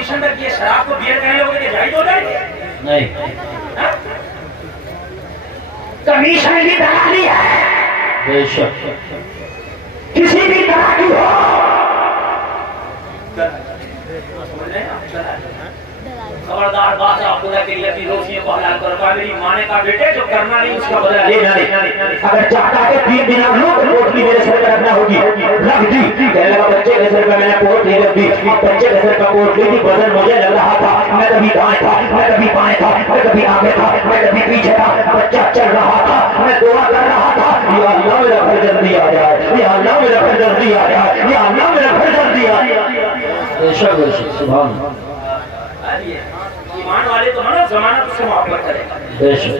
Competition رکھیے شراب کو بیئر کہنے لوگے کہ جائز ہو جائے گی نہیں کمیشن کی دلالی ہے بے شک کسی بھی طرح کی ہو خبردار بات آپ خدا کے لیے اپنی روزیوں کو حلال کرو کہا میری ماں نے کہا بیٹے جو کرنا نہیں اس کا بدلہ لینا نہیں اگر چاہتا ہے 3 دن آپ لوگ روٹی میرے سر پہ رکھنا ہوگی رکھ دی کہنے لگا بچے کے سر پہ میں نے کوٹ نہیں رکھ دی بچے کے سر پہ کوٹ لی تھی بدن مجھے لگ رہا تھا میں کبھی دائیں تھا میں کبھی بائیں تھا میں کبھی آگے تھا میں کبھی پیچھے تھا بچہ چل رہا تھا میں دعا کر رہا تھا یا اللہ میرا گھر جلدی آ جائے یا اللہ میرا گھر جلدی آ جائے یا اللہ میرا گھر جلدی آ جائے بے شک سبحان ایمان والے تو ہمارا زمانہ سے محبت کرے بے شک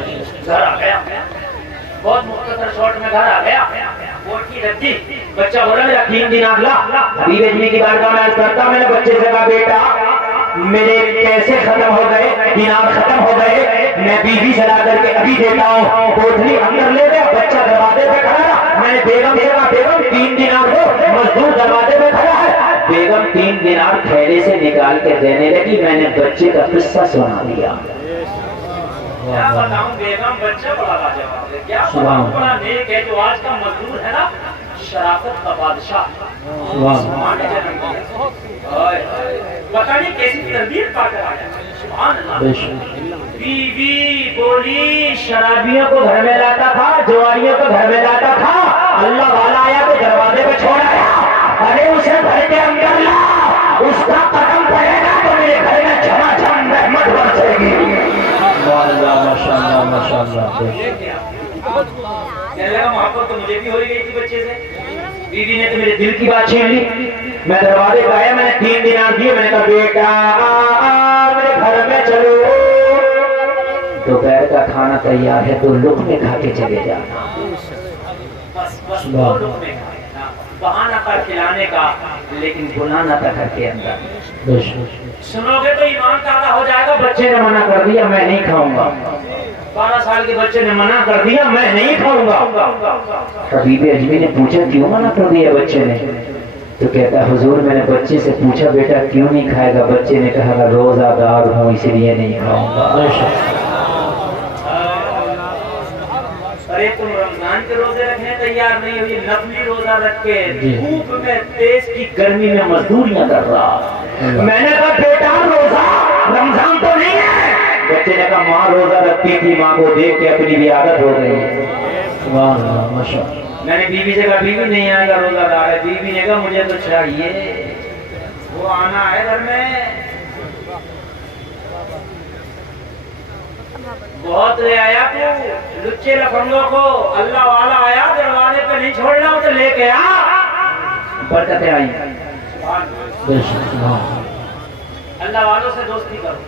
گھر آ گیا بہت مختصر شارٹ میں گھر آ گیا ووٹ کی رکھی بچہ بولا میرا 3 دن اگلا حبیب اجمی کی بارگاہ میں عرض کرتا میں نے بچے سے کہا بیٹا میرے پیسے ختم ہو گئے دینار ختم ہو گئے میں بیوی سے لا کر کے ابھی دیتا ہوں کوٹلی اندر لے گیا بچہ دروازے پہ کھڑا رہا میں نے بیگم سے کہا بیگم 3 دینار دو مزدور دروازے پہ کھڑا ہے بیگم 3 دینار تھیلے سے نکال کے دینے لگی میں نے بچے کا قصہ سنا دیا کیا بتاؤں بیگم بچہ بڑا لاجواب ہے کیا بڑا نیک ہے جو آج کا مزدور ہے نا شرافت کا بادشاہ پتہ نہیں کیسی تربیت پا کر آیا سبحان اللہ بیوی بولی شرابیوں کو گھر میں لاتا تھا جواریوں کو گھر میں لاتا تھا اللہ والا آیا تو دروازے پہ چھوڑ آیا ارے اسے گھر کے اندر لا اس کا قدم پڑے گا تو میرے گھر میں جھما جھم رحمت برسے گی ماشاءاللہ ماشاءاللہ کہنے لگا محبت تو مجھے بھی ہو گئی تھی بچے سے بیوی نے تو میرے دل کی بات چھین لی میں دروازے پہ آیا میں نے 3 دینار دیے میں نے کہا بیٹا میرے گھر میں چلو دوپہر کا کھانا تیار ہے تو لقمے کھا کے چلے جانا بس 2 لقمے کھانا بہانہ پر کھلانے کا لیکن بلانا تھا گھر کے اندر سنو گے تو ایمان تازہ ہو جائے گا بچے نے منع کر دیا میں نہیں کھاؤں گا 12 سال کے بچے نے منع کر دیا میں نہیں کھاؤں گا حبیب اجمی نے پوچھا کیوں منع کر دیا بچے نے تو کہتا حضور میں نے بچے سے پوچھا بیٹا کیوں نہیں کھائے گا بچے نے کہا روزہ دار ہوں اس لیے نہیں کھاؤں گا ارے تم رمضان کے روزے رکھنے تیار نہیں ہوئی نفلی روزہ رکھ کے دھوپ میں تیز کی گرمی میں مزدوریاں کر رہا میں نے کہا بیٹا روزہ رمضان تو نہیں ہے بچے نے کہا ماں روزہ رکھتی تھی ماں کو دیکھ کے اپنی بھی عادت ہو گئی میں نے بیوی سے کہا بیوی نہیں آئے گا روزہ دار ہے بیوی نے کہا مجھے تو چاہیے وہ آنا ہے گھر میں بہت لے آیا تو لچے لفنگوں کو اللہ والا آیا دروازے پہ نہیں چھوڑنا اسے لے کے آ برکتیں آئی اللہ والوں سے دوستی کرو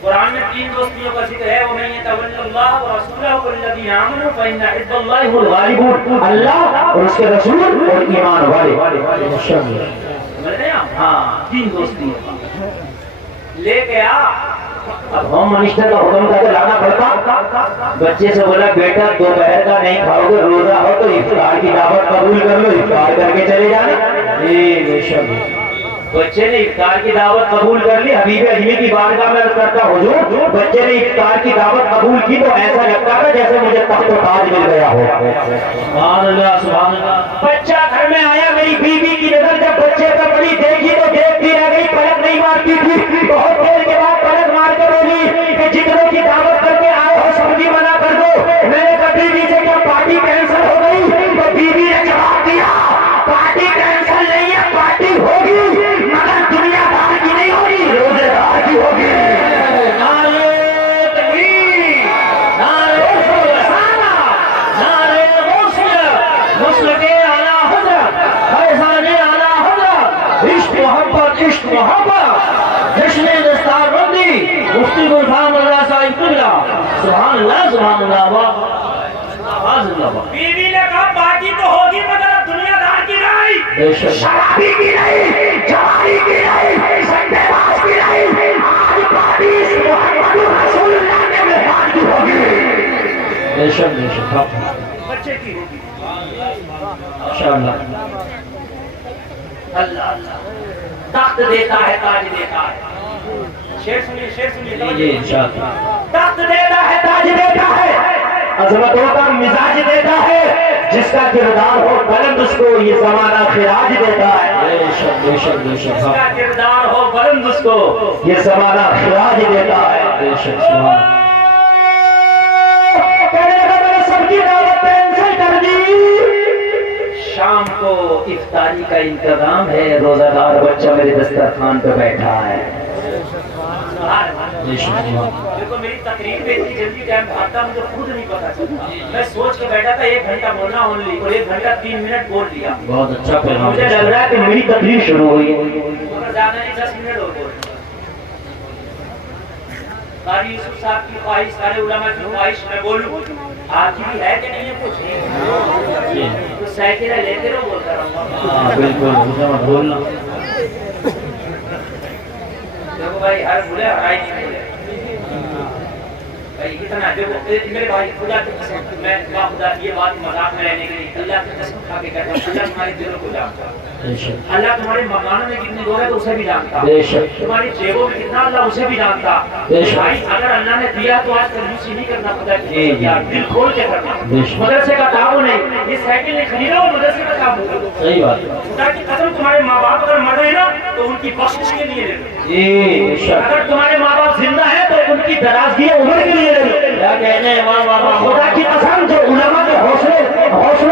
قرآن میں 3 دوستیوں کا ذکر ہے وَمَن يَتَوَلَّ اللَّهَ وَرَسُولَهُ وَالَّذِينَ آمَنُوا فَإِنَّ حِزْبَ اللَّهِ هُمُ الْغَالِبُونَ اللہ اور اس کے رسول اور ایمان والے سمجھ رہے ہیں ہاں 3 دوستیوں لے کے آ اب ہوم منسٹر کا حکم تھا کہ لانا پڑتا بچے سے بولا بیٹا دوپہر کا نہیں کھاؤ گے روزہ ہو تو افطار کی دعوت قبول کر لو افطار کر کے چلے جانا بچے نے افطار کی دعوت قبول کر لی حبیب اجمی کی بارگاہ میں عرض کرتا حضور بچے نے افطار کی دعوت قبول کی تو ایسا لگتا تھا جیسے مجھے تخت و تاج مل گیا ہو سبحان اللہ سبحان اللہ بچہ گھر میں آیا میری بیوی کی نظر جب بچے پر پڑی دیکھی تو دیکھتی رہ گئی پلک نہیں مارتی تھی بہت دیر کے بعد پلک مار کر بولی کہ جتنوں کی دعوت کر کے آئے ہو سبزی بنا کر دو میں نے کہا بیوی سے کیا پارٹی کینسل ہو گئی تو بیوی نے جواب دیا پارٹی کینسل نہیں ہے پارٹی ہوگی مگر دنیا دار کی نہیں ہوگی روزے دار کی ہوگی سبحان اللہ سبحان اللہ بیوی نے کہا پارٹی تو ہوگی مگر دنیا دار کی نہیں شرابی کی نہیں جواری کی نہیں سنڈے باز کی نہیں آج پارٹی محمد رسول اللہ کے مہمان کی ہوگی بچے کی ہوگی ماشاءاللہ اللہ اللہ تخت دیتا ہے تاج دیتا ہے. شعر سنیے جی توجہ. انشاءاللہ. تخت دیتا ہے تاج دیتا ہے, عظمتوں کا مزاج دیتا ہے, جس کا کردار ہو بلند اس کو یہ زمانہ خراج دیتا ہے. بے شک بے شک بے شک. جس کا کردار ہو بلند اس کو یہ زمانہ خراج دیتا ہے. بے شک سبحان. کہنے لگا میں نے سب کی دعوت کینسل کر دی. شام کو افطاری کا انتظام ہے, روزہ دار بچہ میرے دسترخوان پہ بیٹھا ہے. بے شک سبحان. دیکھو میری تقریر میں اتنی جلدی ٹائم بھاگتا مجھے خود نہیں پتا چلتا. میں سوچ کے بیٹھا تھا 1 گھنٹہ بولنا اونلی, اور 1 گھنٹہ 3 منٹ بول دیا. بہت اچھا پیغام. مجھے لگ رہا ہے کہ میری تقریر شروع ہوئی ہے, مگر زیادہ نہیں 10 منٹ اور بول. قاری یوسف صاحب کی خواہش, سارے علماء کی خواہش میں بولوں. آپ کی بھی ہے کہ نہیں ہے کچھ؟ جی تو سائیکل لیتے رہو بولتا رہوں. ہاں بالکل بولنا. دیکھو بھائی ہر بولے ہرائی نہیں بولے بھائی اتنا. دیکھو میرے بھائی خدا کی قسم, میں خدا یہ بات مذاق میں رہنے کے لیے اللہ کی قسم کھا کے کہتا ہوں, اللہ تمہارے دلوں کو جانتا. بے شک اللہ تمہارے مکانوں میں کتنے لوگ ہیں تو اسے بھی جانتا. بے شک تمہاری جیبوں میں کتنا اللہ اسے بھی جانتا. بے شک. بھائی اگر اللہ نے دیا تو آج کنجوسی نہیں کرنا, خدا کی جی، قسم یار, دل کھول کے کرنا. بے شک. مدرسے کا تعاون نہیں, یہ سائیکل نہیں خریدا وہ مدرسے کا تعاون. صحیح بات ہے. خدا کی قسم تمہارے ماں باپ اگر مر رہے نا تو ان کی بخشش کے لیے لے لو. جی بے شک. اگر تمہارے ماں باپ زندہ ہیں تو ان کی درازگی عمر کے لیے لے لو. کیا کہنے ہیں, واہ واہ واہ. خدا کی قسم جو علماء کے حوصلے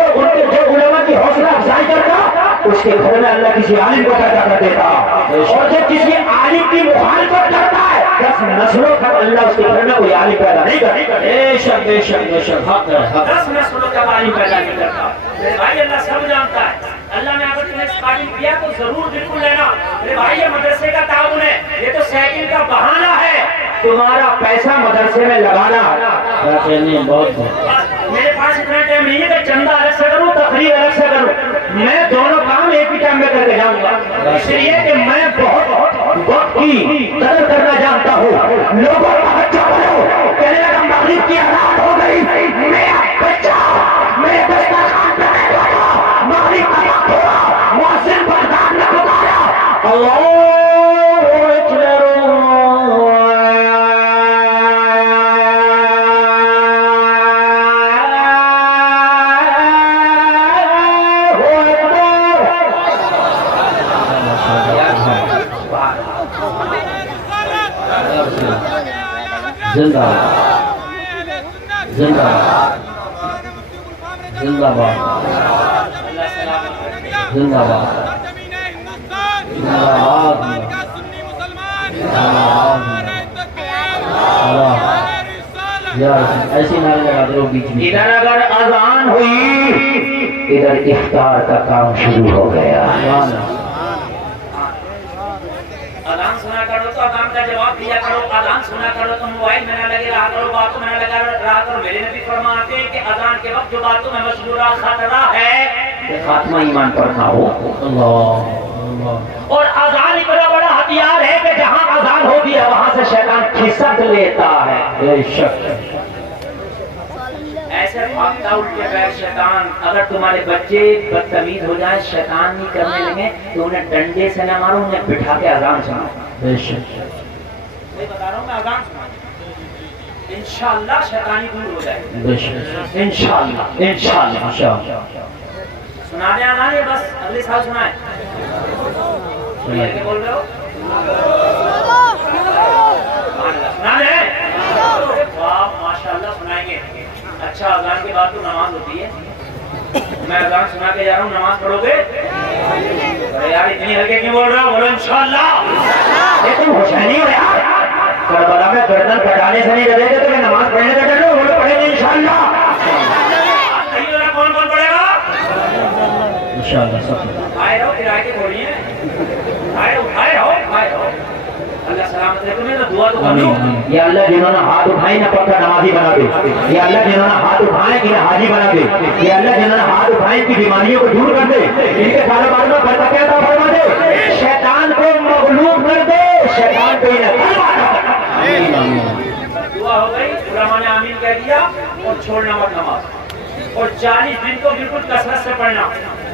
ان کے جو علماء کی حوصلہ افزائی کرتا اس کے گھر میں اللہ کسی عالم کو پیدا کر دیتا, اور جو کسی عالم کی مخالفت کرتا ہے 10 نسلوں تک اللہ اس کے گھر میں کوئی عالم پیدا نہیں کرتا. بے شک بے شک بے شک. حق ہے حق. 10 نسلوں تک عالم پیدا نہیں کرتا. میرے بھائی اللہ سب جانتا ہے. اللہ نے اگر تمہیں قابل کیا تو ضرور بالکل لینا. میرے بھائی یہ مدرسے کا تعاون ہے, یہ تو سائیکل کا بہانہ ہے, تمہارا پیسہ مدرسے میں لگانا. کیا کہنے ہیں, بہت بہت. میرے پاس اتنا ٹائم نہیں ہے کہ چندہ الگ سے کروں, تقریر الگ سے کروں. میں دونوں کام ایک ہی ٹائم میں کر کے جاؤں گا, اس لیے کہ میں بہت وقت کی قدر کرنا جانتا ہوں. لوگوں کا بچہ بنو, کہنے لگا مغرب کی اذان ہو گئی, میرا بچہ میرے دسترخوان پہ بیٹھا تھا, مغرب کا وقت ہوا, مؤذن بردار نے بتایا اللہ اکبر. زندہ زندہ زندہ باد زندہ باد زندہ باد. ایسی نعرے لگا دو بیچ میں. ادھر اگر اذان ہوئی ادھر افطار کا کام شروع ہو گیا. اذان سنا کرو تو اذان کا جواب دیا کرو, اذان سنا کرو تو موبائل میں نہ لگے رہا کرو, باتوں میں نہ لگا رہا کرو. میرے نبی فرماتے ہیں کہ اذان کے وقت جو باتوں میں مشغول خطرہ ہے کہ خاتمہ ایمان پر نہ ہو. اللہ. اور اذان اتنا بڑا ہتھیار ہے کہ جہاں اذان ہوتی ہے وہاں سے شیطان کھسک لیتا ہے. بے شک. ایسے بھاگتا الٹے پیر شیطان. اگر تمہارے بچے بدتمیز ہو جائیں, شیطان نہیں کرنے لگے تو انہیں ڈنڈے سے نہ مارو, انہیں بٹھا کے اذان سناؤ. بے شک. میں بتا رہا ہوں, میں اذان سناؤں انشاءاللہ شیطانی دور ہو جائے. بے شک. انشاءاللہ انشاءاللہ. انشاءاللہ. سنا دیں اذان, یہ بس اگلے سال سنائیں. کیا بول رہے ہو؟ سنا دیں. واہ ماشاءاللہ سنائیں گے. اچھا اذان کے بعد تو نماز ہوتی ہے. میں اذان سنا کے جا رہا ہوں, نماز پڑھو گے؟ ارے یار اتنی ہلکے کیوں بول رہا ہوں, بولو انشاءاللہ. یہ تم حسینی ہو یار, کربلا میں گردن کٹانے سے نہیں ڈرے تھے تو نماز پڑھنے سے ڈر لو, بولو پڑھیں گے انشاءاللہ. کون کون پڑھے گا؟ انشاءاللہ سب. آئے رہو, پھر آئے کے بولیے. آئے رہو. اللہ سلامت رکھے. میں تو دعا تو کروں, یا اللہ جنہوں نے ہاتھ اٹھائے نہ پکا نمازی بنا دے. یا اللہ جنہوں نے ہاتھ اٹھائے انہیں حاجی بنا دے. یا اللہ جنہوں نے ہاتھ اٹھائے ان کی بیماریوں کو دور کر دے, ان کے کاروبار میں برکت عطا فرما دے, شیطان کو مغلوب کر دے, شیطان کو انہیں دعا ہو گئی. علماء نے آمین کہہ دیا. اور چھوڑنا مت نماز, اور 40 دن کو بالکل کثرت سے پڑھنا.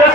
10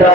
10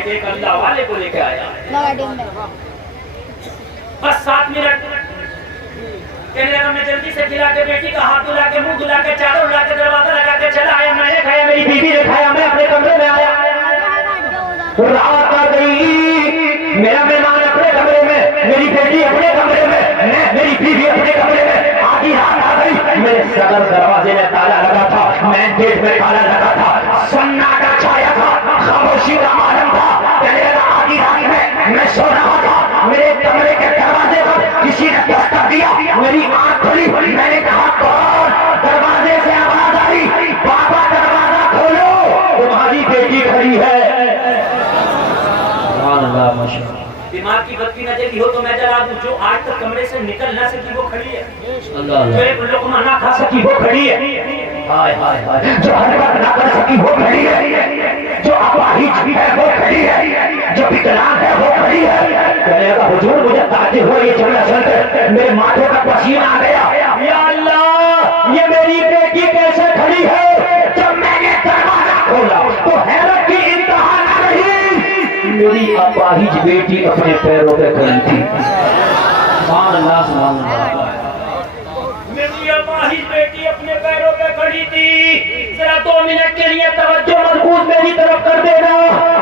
میں ایک اللہ والے کو لے کے آیا بس 7 منٹ کہنے لگا میں جلدی سے کھلا کے بیٹی کا ہاتھ دھلا کے منہ دھلا کے چادر اڑا کے دروازہ لگا کے چلا آیا میں نے کھایا میری بیوی نے کھایا میں اپنے کمرے میں آیا رات آ گئی میرا مہمان اپنے کمرے میں میری بیٹی اپنے کمرے میں میری بیوی اپنے کمرے میں آدھی رات آ گئی میرے صدر دروازے میں تالا لگا تھا میں گیٹ میں تالا لگا تھا سناٹا چھایا تھا خاموشی کا عالم تھا کہنے لگا آدھی رات میں سو رہا تھا میرے کمرے کے دروازے پر کسی نے دستک دیا میری آنکھ کھلی میں نے کہا کون دروازے سے آواز آئی بابا دروازہ کھولو تمہاری بیٹی کھڑی ہے دماغ کی بتی نہ جلی ہو تو میں جلا دوں جو آج تک کمرے سے نکل نہ سکی وہ کھڑی ہے جو ایک لقمہ نہ کھا سکی وہ کھڑی ہے جو حرکت نہ کر سکی وہ کھڑی ہے جو اپاہج ہے وہ کھڑی ہے جو وکلانگ ہے وہ کھڑی ہے کہنے لگا حضور مجھے تعجب ہوا یہ چلنا چلتے میرے ماتھے کا پسینہ آ گیا یا اللہ یہ میری بیٹی کیسے کھڑی ہے جب میں نے دروازہ کھولا تو حیرت کی انتہا نہ رہی میری اپاہج بیٹی اپنے پیروں پہ کھڑی تھی سبحان اللہ سبحان اللہ میری اپاہج بیٹی اپنے پیروں پہ کھڑی تھی ذرا 2 منٹ کے لیے توجہ مرکوز میری طرف کر دینا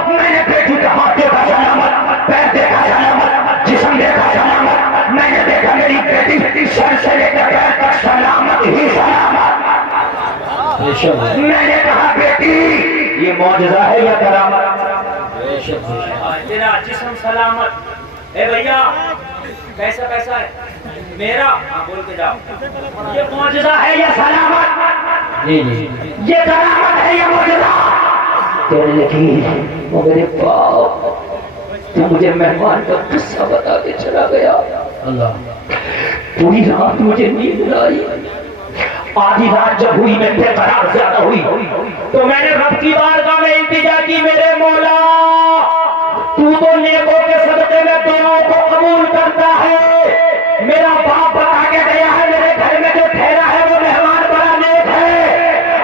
میں نے بیٹی کا ہاتھ دیکھا سلامت پیر دیکھا سلامت جسم دیکھا سلامت میں نے دیکھا میری بیٹی سر سے لے کر پیر تک سلامت ہی سلامت میں نے کہا بیٹی یہ معجزہ ہے یا کرامت تیرا جسم سلامت اے بھیا کیسا کیسا ہے میرا بول کے جاؤ یہ معجزہ ہے یا سلامت یہ کرامت ہے یا معجزہ کہنے لگی وہ میرے باپ تو مجھے مہمان کا قصہ بتا کے چلا گیا اللہ پوری رات مجھے نیند نہ آئی آدھی رات جب ہوئی میں بے قرار زیادہ ہوئی تو میں نے رب کی بارگاہ میں التجا کی میرے مولا تو تو نیکوں کے صدقے میں دونوں کو قبول کرتا ہے میرا باپ بتا کے گیا ہے میرے گھر میں جو ٹھہرا ہے وہ مہمان بڑا نیک ہے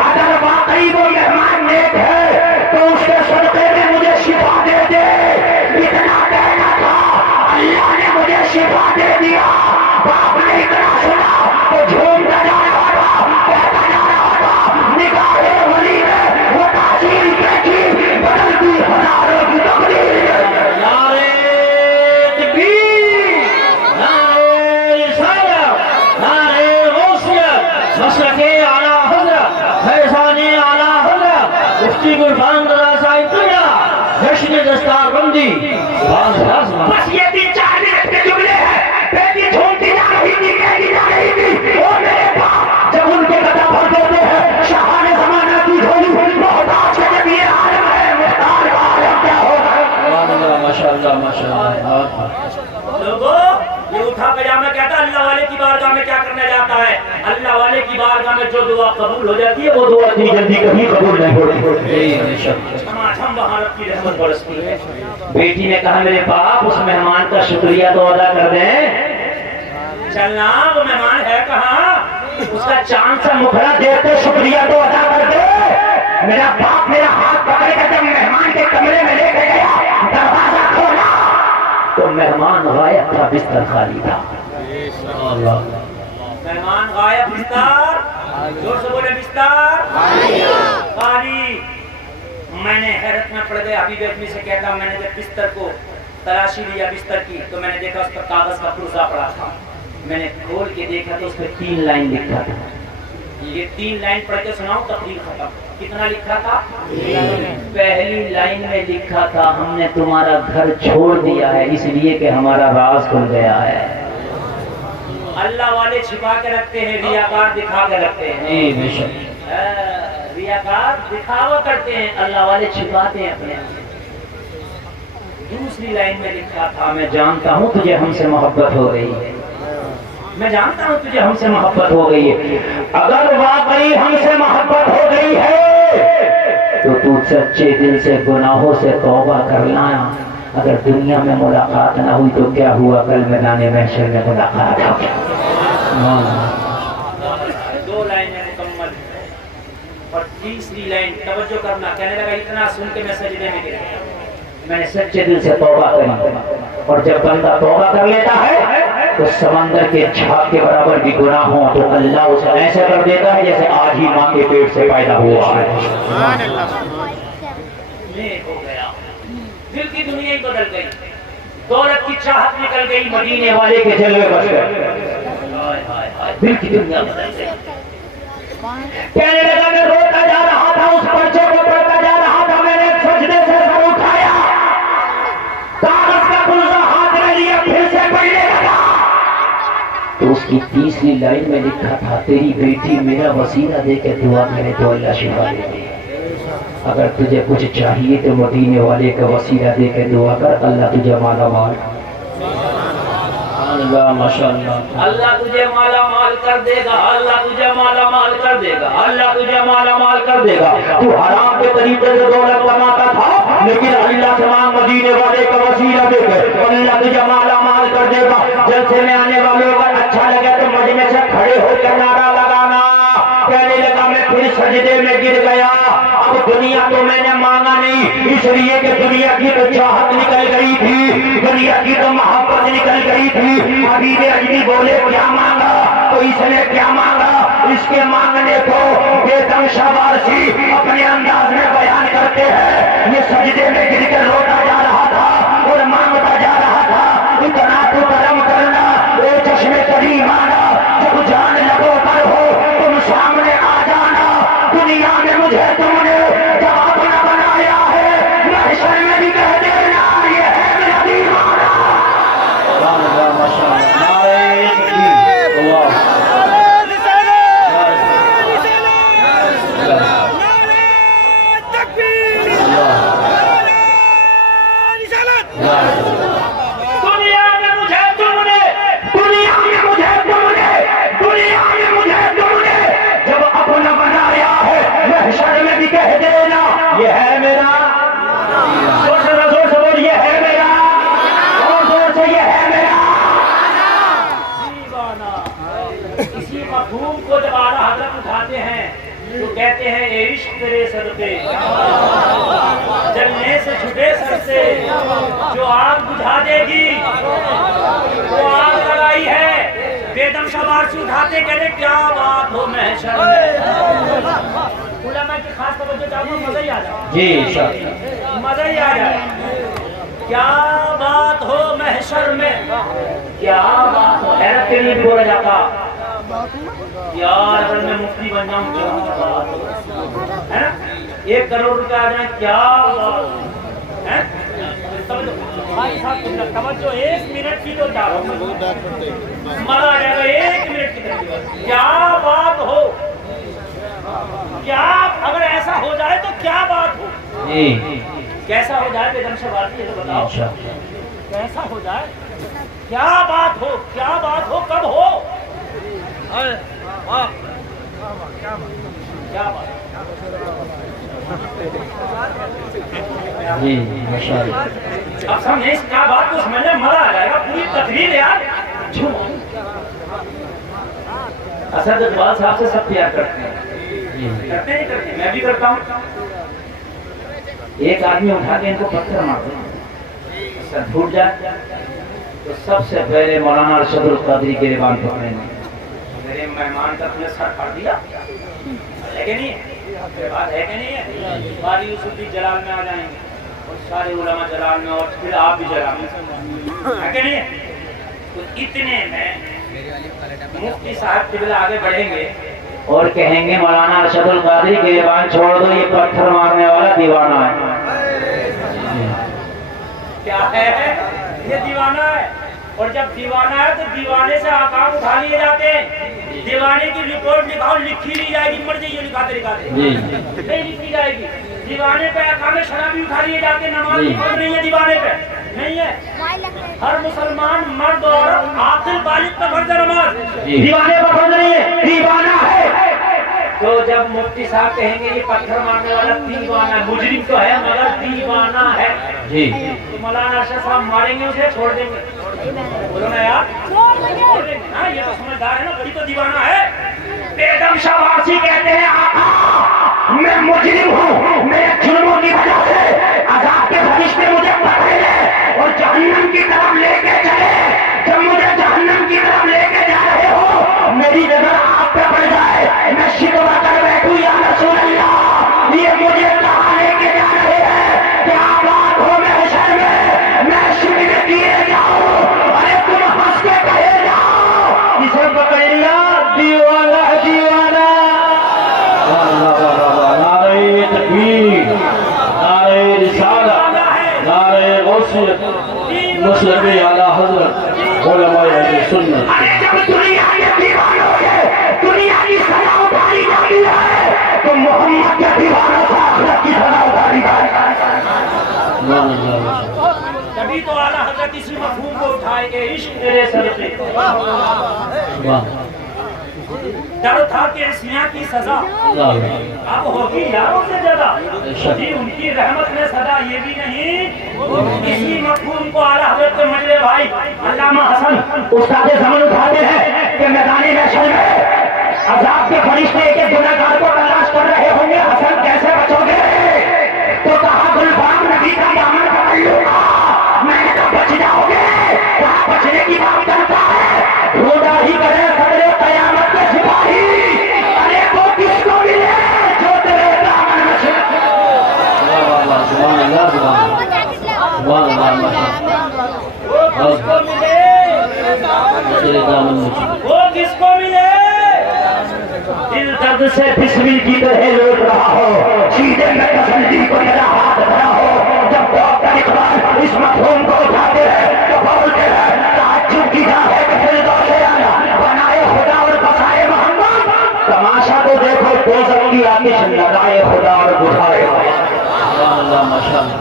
اگر واقعی وہ مہمان نیک ہے تو اس کے صدقے میں مجھے شفا دے دے اتنا کہنا تھا اللہ نے مجھے شفا دے دیا باپ نے اتنا سنا تو جھوم کر جایا دستار بندی بس یہ 3-4 منٹ کے جملے ہیں بیٹی جھومتی نہ رہی تھی کہتی نہ رہی تھی اور میرے باپ جب ان کے قدم بھر دیتے ہیں شاہان زمانہ کی جھولی محتاج کے جب یہ عالم ہے محتاج کا عالم کیا ہوگا ماشاءاللہ ماشاءاللہ لوگوں یہ اٹھا پجامہ کہتا اللہ والے کی بارگاہ میں کیا کرنے جاتا ہے اللہ والے کی بارگاہ میں جو دعا قبول ہو جاتی ہے وہ دعا اتنی جلدی کبھی قبول نہیں ہوتی ہم وہاں رب کی رحمت برستی ہے بیٹی نے کہا میرے باپ اس مہمان کا شکریہ تو ادا کر دیں چلنا وہ مہمان ہے کہاں اس کا چاند سا مکھڑا دیتے شکریہ تو ادا کر دے میرا باپ میرا ہاتھ پکڑ کر جب مہمان کے کمرے میں لے کے گیا دروازہ کھولا تو مہمان غائب تھا بستر خالی تھا مہمان غائب بستر زور سے بولے بستر خالی میں نے حیرت میں پڑ گیا ابھی بیٹھنے سے کہتا میں نے جب بستر کو تلاشی لیا بستر کی تو میں نے دیکھا اس پر کاغذ کا پرزہ پڑا تھا میں نے کھول کے دیکھا تو اس پہ 3 لائن لکھا تھا یہ 3 لائن پڑھ کے سناؤں تقریر ختم کتنا لکھا تھا پہلی لائن میں لکھا تھا ہم نے تمہارا گھر چھوڑ دیا ہے اس لیے کہ ہمارا راز کھل گیا ہے اللہ والے چھپا کے رکھتے ہیں ریاکار دکھا کے رکھتے ہیں ریاکار دکھاوا کرتے ہیں اللہ والے چھپاتے ہیں اپنے دوسری لائن میں لکھا تھا میں جانتا ہوں تجھے ہم سے محبت ہو گئی ہے میں جانتا ہوں تجھے ہم سے محبت ہو گئی ہے اگر واقعی ہم سے محبت ہو گئی ہے تو تو سچے دل سے گناہوں سے توبہ کرنا اگر دنیا میں ملاقات نہ ہوئی تو کیا ہوا کل میدان محشر میں ملاقات ہو گیا 2 لائنیں مکمل اور تیسری لائن توجہ کرنا کہنے لگا اتنا سن کے میں سجدے میں گرا میں نے سچے دل سے توبہ کری، اور جب بندہ توبہ کر لیتا ہے تو سمندر کے جھاگ کے برابر بھی گناہ ہو تو اللہ اسے ایسے کر دیتا ہے جیسے آج ہی ماں کے پیٹ سے پیدا ہوا ہے۔ نیک ہو گیا، دل کی دنیا ہی بدل گئی، دولت کی چاہت نکل گئی، مدینے والے کے جلوے بچ گئے، دل کی دنیا بدل گئی۔ کہنے لگا میں روتا جا رہا تھا، اس پرچے کو پڑھتا جا رہا تھا، میں نے سجدے سے سر اٹھایا، کاغذ کا پلزہ ہاتھ میں لیا، پھر سے پڑھنے لگا تو اس کی تیسری لائن میں لکھا تھا تیری بیٹی میرا وسیلہ دے کے دعا کرے تو اللہ شفا دے دے، اگر تجھے کچھ چاہیے تو مدینے والے کا وسیلہ دے کے دعا کر، اللہ تجھے مالا مال، اللہ ماشاءاللہ، اللہ تجھے مالا مال کر دے گا، اللہ تجھے مالا مال کر دے گا، اللہ تجھے مالا مال کر دے گا۔ تو حرام کے طریقے سے دولت کماتا تھا، لیکن اللہ سے مانگ مدینے والے کا وسیلہ دے کر اللہ تجھے مالا مال کر دے گا۔ جلسے میں آنے والوں کو اچھا لگے تو مجمع سے کھڑے ہو کر نعرہ لگانا۔ کہنے لگا میں پھر سجدے میں گر گیا، اب دنیا تو میں نے مانگا نہیں، اس لیے کہ دنیا کی تو چاہت نکل گئی تھی، دنیا کی تو محبت نکل گئی تھی۔ حبیب اجمی بولے کیا مانگا؟ تو اس نے کیا مانگا؟ اس کے مانگنے کو بے دم شاباشی اپنے انداز میں بیان کرتے ہیں۔ یہ سجدے میں گر کر روتا جا رہا تھا اور مانگتا جا رہا تھا، اتنا تو کرم کرنا اے چشمے کریم آنا، جب جان لگو پر ہو تم سامنے آ جانا، دنیا میں مجھے تم نے جب اپنا بنایا ہے، محشر میں بھی کہہ دینا یہ ہے میرا دیوانہ۔ یہ ہے میرا، زور سے بول، یہ ہے میرا، اور زور سے یہ ہے میرا دیوانہ۔ اسی مفہوم کو جب اعلیٰ حضرت اٹھاتے ہیں تو کہتے ہیں اے عشق تیرے صدقے جلنے سے چھٹے سر سے، جو آگ بجھا دے گی وہ آگ لگائی ہے۔ بے دم شبار سے اٹھاتے کہتے کیا بات ہو محشر میں، علماء کی خاص توجہ چاہوں گا، مزہ ہی آ جائے، جی مزہ ہی آ جائے۔ کیا بات ہو محشر میں، کیا بات ہو، حیرت کے لیے بھی بولا جاتا یار اگر میں مفتی بن جاؤں کیا بات ہو، ہے نا، 1 کروڑ روپے آ جائیں کیا بات ہے، بھائی صاحب توجہ 1 منٹ کی تو کیا مزہ آ جائے گا، 1 منٹ کی طرف کیا بات ہو، کیا اگر ایسا ہو جائے تو کیا بات ہو، کیسا ہو جائے بیگم شبازی یہ تو بتاؤ، کیسا ہو جائے، کیا بات ہو، کیا بات ہو، کب ہو، کیا بات جی ماشاءاللہ۔ اب سمجھیں اس کیا بات کو سمجھنے مزہ آ جائے گا، پوری تقریر ہے یار۔ اسد اقبال صاحب سے سب پیار کرتے ہیں، کرتے نہیں کرتے، میں بھی کرتا ہوں۔ ایک آدمی اٹھا کے ان کو پتھر مارتے ہیں، سر پھوٹ جائے تو سب سے پہلے مولانا ارشد القادری کے زبان پکڑیں گے، میرے مہمان کا تم نے سر پھاڑ دیا ہے کہ نہیں ہے، بات ہے کہ نہیں ہے، قاری یوسف بھی جلال میں آ جائیں گے اور سارے علماء جلال میں، اور پھر آپ بھی جلال میں، ہے کہ نہیں ہے۔ تو اتنے میں مفتی صاحب قبلہ آگے بڑھیں گے اور کہیں گے مولانا ارشد القادری کی زبان چھوڑ دو، یہ پتھر مارنے والا دیوانہ ہے۔ کیا ہے یہ دیوانہ ہے، اور جب دیوانہ ہے تو دیوانے سے آکام اٹھا لیے جاتے ہیں، دیوانے کی رپورٹ لکھاؤ، لکھی نہیں جائے گی، مر جائیے لکھاتے نہیں لکھی جائے گی، دیوانے پہ آکام شرابی اٹھا لیے جاتے ہیں، نماز نہیں ہے دیوانے پہ نہیں ہے، ہر مسلمان مرد اور عاقل بالغ پر فرض نماز، دیوانے پر فرض نہیں ہے، دیوانہ ہے۔ تو جب مفتی صاحب کہیں گے یہ پتھر مارنے والا دیوانہ ہے، مجرم تو ہے مگر دیوانہ ہے، تو مولانا ارشد صاحب ماریں گے اسے، چھوڑ دیں گے، بولو نا یار، چھوڑ دیں گے، ہاں یہ تو سمجھدار ہے نا، بڑی تو دیوانہ ہے۔ بیگم شاہ وارسی کہتے ہیں آقا میں مجرم ہوں، میرے جرموں کی وجہ سے عذاب کے فرشتے مجھے مسلک اعلیٰ حضرت علماء اہل سنت. جب دنیا کے دیوانوں سے دنیا کی سزا اتاری جاتی ہے تو محمد کے دیوانوں سے آخرت کی سزا اتاری جاتی ہے. سبحان اللہ. تبھی تو اعلیٰ حضرت اسی مفہوم کو اٹھائے کہ عشق تیرے صدقے. سبحان ڈر تھا کہ اسیاں کی سزا اللہ. اب ہوگی یاروں سے زیادہ. جی ان کی رحمت میں سزا یہ بھی نہیں. اسی مفہوم کو اعلیٰ حضرت کے مجلے بھائی علامہ حسن استاد زمن اٹھاتے ہیں کہ میدان محشر میں عذاب کے فرشتے ایک گنہگار کو تلاش کر رہے ہوں گے. حسن کیسے بچو گے؟ تو کہا گلفام نبی کا دامن پکڑ لوں گا. میں نے کہا بچ جاؤ گے. کہا بچنے کی بات کرتا ہے روڈا ہی کرے خطرے قیامت کے سپاہی. ارے وہ کس کو ملے جو تیرے دامن میں چھپ. سبحان اللہ. سبحان اللہ. وہ کس کو ملے تیرے دامن میں چھپ. وہ کس کو ملے دل درد سے بسمل کی طرح لوٹ رہا ہو. سیدھے میں تسلی کو میرا ہاتھ بھرا ہو. جب ڈاکٹر اقبال اس مفہوم کو اٹھاتے ہیں تو بولتے ہیں تعجب کی جا ہے کہ پھر دو سے آیا بنائے خدا اور بسائے محمد. تماشا تو دیکھو دو سب کی آتش لگائے خدا اور بجھائے محمد. سبحان اللہ. ماشاء اللہ.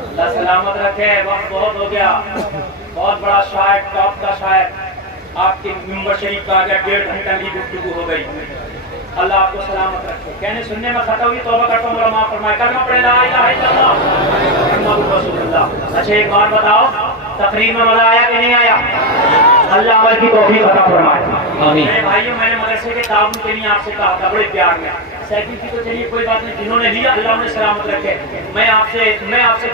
اللہ سلامت رکھے. وقت بہت ہو گیا. بہت بڑا شاعر ٹاپ کا شاعر آپ کے ممبر شریف کا اگر 1.5 گھنٹہ کی گفتگو ہو گئی. اللہ آپ کو سلامت رکھے. کہنے سننے میں خطا ہوئی توبہ کرتا ہوں. میرا معاف فرمائے. کلمہ پڑھے لا الہ الا اللہ محمد رسول اللہ. اچھا ایک بات بتاؤ تقریر میں مزہ آیا کہ نہیں آیا؟ اللہ عمل کی توفیق عطا فرمائے. آمین. میرے بھائیوں میں نے مدرسے کے تعاون کے لیے آپ سے کہا تھا بڑے پیار میں. سیکنڈ کی تو چلیے کوئی بات نہیں. جنہوں نے لیا اللہ انہیں سلامت رکھے. میں آپ سے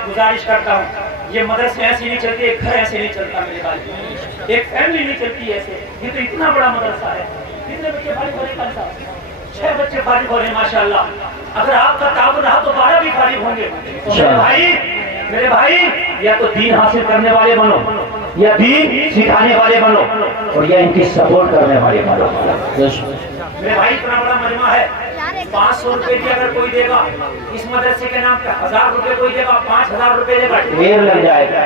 گزارش کرتا ہوں یہ مدرسے ایسے نہیں چلتے. ایک گھر ایسے نہیں چلتا میرے بھائی. ایک فیملی نہیں چلتی ایسے. یہ تو اتنا بڑا مدرسہ ہے. کتنے بچے فارغ ہو رہے ہیں؟ 6 بچے فارغ ہو رہے ہیں ماشاءاللہ. اگر آپ کا تعاون رہا تو 12 بھی فارغ ہوں گے. میرے بھائی یا تو دین حاصل کرنے والے بنو یا دین سکھانے والے بنو اور یا ان کی سپورٹ کرنے والے بنو. میرے بھائی اتنا بڑا مجمع ہے. 500 روپے کی اگر کوئی دے گا اس مدرسے کے نام پہ 1000 روپے کوئی دے گا 5000 روپے دے گا ڈھیر لگ جائے گا.